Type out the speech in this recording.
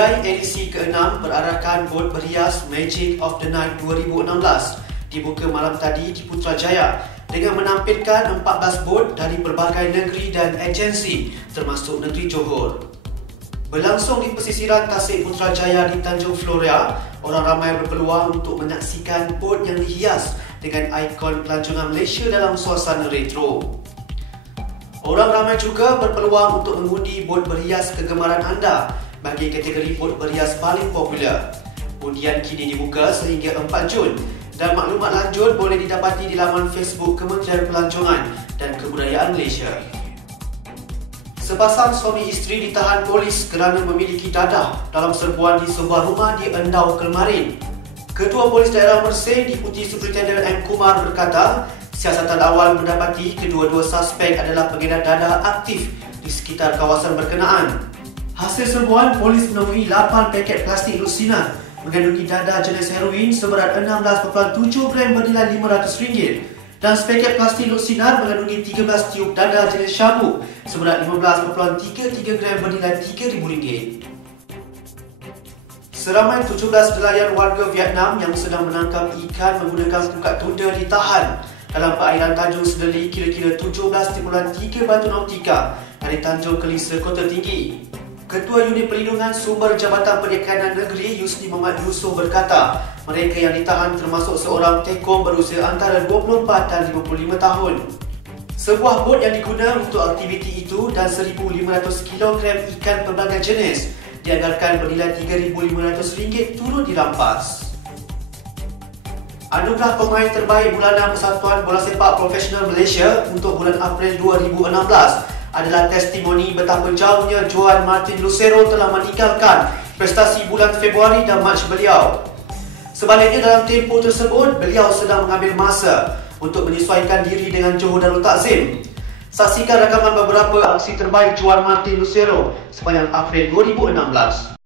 Gerai edisi ke-6 berarakan bot berhias Magic of the Night 2016 dibuka malam tadi di Putrajaya dengan menampilkan 14 bot dari berbagai negeri dan agensi termasuk negeri Johor. Berlangsung di pesisiran Tasik Putrajaya di Tanjung Floria, orang ramai berpeluang untuk menyaksikan bot yang dihias dengan ikon pelancongan Malaysia dalam suasana retro. Orang ramai juga berpeluang untuk mengundi bot berhias kegemaran anda bagi kategori bot berhias paling popular. Undian kini dibuka sehingga 4 Jun dan maklumat lanjut boleh didapati di laman Facebook Kementerian Pelancongan dan Kebudayaan Malaysia. Sepasang suami isteri ditahan polis kerana memiliki dadah dalam serbuan di sebuah rumah di Endau, Kelmarin. Ketua Polis Daerah Mersing Diputi Superintenden M. Kumar berkata, siasatan awal mendapati kedua-dua suspek adalah pengedar dadah aktif di sekitar kawasan berkenaan. Hasil serbuan, polis menemui 8 paket plastik lusinan mengandungi dadah jenis heroin seberat 16.7 gram bernilai RM500 dan sepaket plastik lusinan mengandungi 13 tiub dadah jenis syabu seberat 15.33 gram bernilai RM3,000. Seramai 17 nelayan warga Vietnam yang sedang menangkap ikan menggunakan pukat tunda ditahan dalam perairan Tanjung Sedeli kira-kira 17.3 batu nautika dari Tanjung Kelisa, Kota Tinggi. Ketua Unit Perlindungan Sumber Jabatan Perikanan Negeri Yusni Muhammad Yusof berkata, mereka yang ditahan termasuk seorang tekong berusia antara 24 dan 55 tahun. Sebuah bot yang digunakan untuk aktiviti itu dan 1,500 kilogram ikan pelbagai jenis dianggarkan bernilai RM3,500 turut dirampas. Anugerah Pemain Terbaik Bulanan Persatuan Bola Sepak Profesional Malaysia untuk bulan April 2016 adalah testimoni betapa jauhnya Juan Martin Lucero telah meninggalkan prestasi bulan Februari dan Mac beliau. Sebaliknya, dalam tempoh tersebut, beliau sedang mengambil masa untuk menyesuaikan diri dengan Johor Darul Takzim. Saksikan rakaman beberapa aksi terbaik Juan Martin Lucero sepanjang April 2016.